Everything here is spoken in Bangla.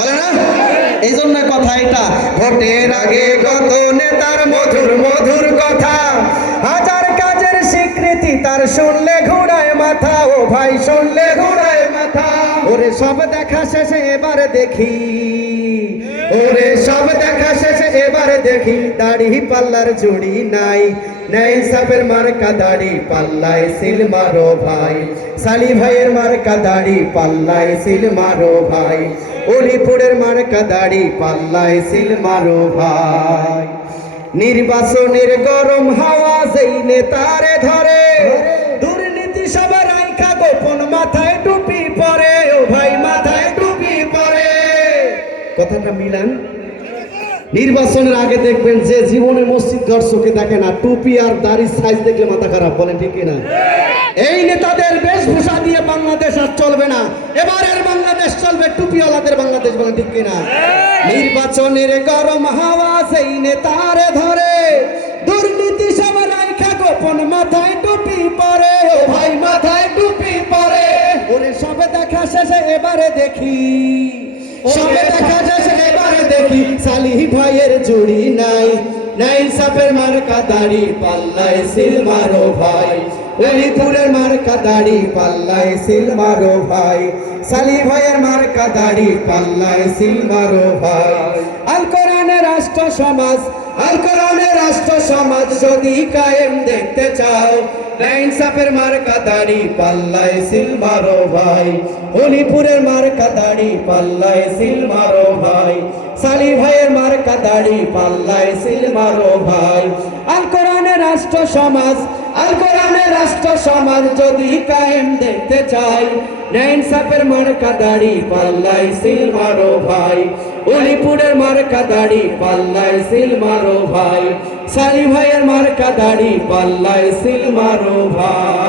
বলে না? এই জন্য কথা এটা, ভোটের আগে কত নেতার মধুর মধুর কথা, হাজার কাজের স্বীকৃতি তার শুনলে ঘোড়ায় মাথা, ও ভাই শুনলে ঘোড়ায় মাথা। ওরে সব দেখা শেষে এবারে দেখি, ওরে সব দেখা শেষে এবারে দেখি, দাড়ি পাল্লার জুড়ি নাই, নাই সাপের মার্কা দাড়ি পাল্লায় সিল মারো ভাই, সালি ভাইয়ের মার্কা দাড়ি পাল্লায় সিল মারো ভাই, অলিপুরের মার্কা দাড়ি পাল্লায় সিল মারো ভাই। নির্বাচনের গরম হাওয়া যেই নেতারে ধরে, দুর্নীতি সবার রাইখা গোপন মাথায় টুপি পরে, ও ভাই মাথায় টুপি পরে। কথাটা মিলান? নির্বাচনের আগে দেখবেন যে জীবনে মসজিদ ঘর চোখে দেখে না, টুপি আর দাড়ির সাইজ দেখলে মাথা খারাপ, বলেন ঠিক কিনা? এই নেতাদের বেশভূষা দিয়ে বাংলাদেশ আর চলবে না, এবারের বাংলাদেশ চলবে টুপিওয়ালাদের বাংলাদেশ, বলেন ঠিক কিনা? নির্বাচনের গরম হাওয়া সেই নেতারে ধরে, দুর্নীতি সব রাইখা গোপন মাথায় টুপি পরে, ও ভাই মাথায় টুপি পরে। ওরে সবে দেখা শেষে এবারে দেখি, সবে দেখা শেষে এবারে দেখি, সালি ভাইয়ের জুড়ি নাই, নাই সাপের মার্কা দাড়ি পাল্লায় সিল মারো ভাই, অলিপুরের মার্কা দাড়ি পাল্লায় সিল মারো ভাই, সালি ভাইয়ের মার্কা দাড়ি পাল্লায় সিল মারো ভাই। আল কোরআনের রাষ্ট্র সমাজ, আল কোরআনের রাষ্ট্র সমাজ যদি কায়েম দেখতে চাও, নাই সাপের মার্কা দাড়ি পাল্লায় সিল মারো ভাই, অলিপুরের মার্কা দাড়ি পাল্লায় সিল মারো ভাই, সালি ভাইয়ের মার্কা দাড়ি পাল্লায় সিল মারো ভাই। আল কোরআনের রাষ্ট্র সমাজ, আল কোরআনের রাষ্ট্র সমাজ যদি কায়েম দেখতে চাই, নাই সাপের মার্কা দাড়ি পাল্লায় সিল মারো ভাই, অলিপুরের মার্কা দাড়ি পাল্লায় সিল মারো ভাই, সালি ভাইয়ের মার্কা দাড়ি পাল্লায় সিল মারো ভাই।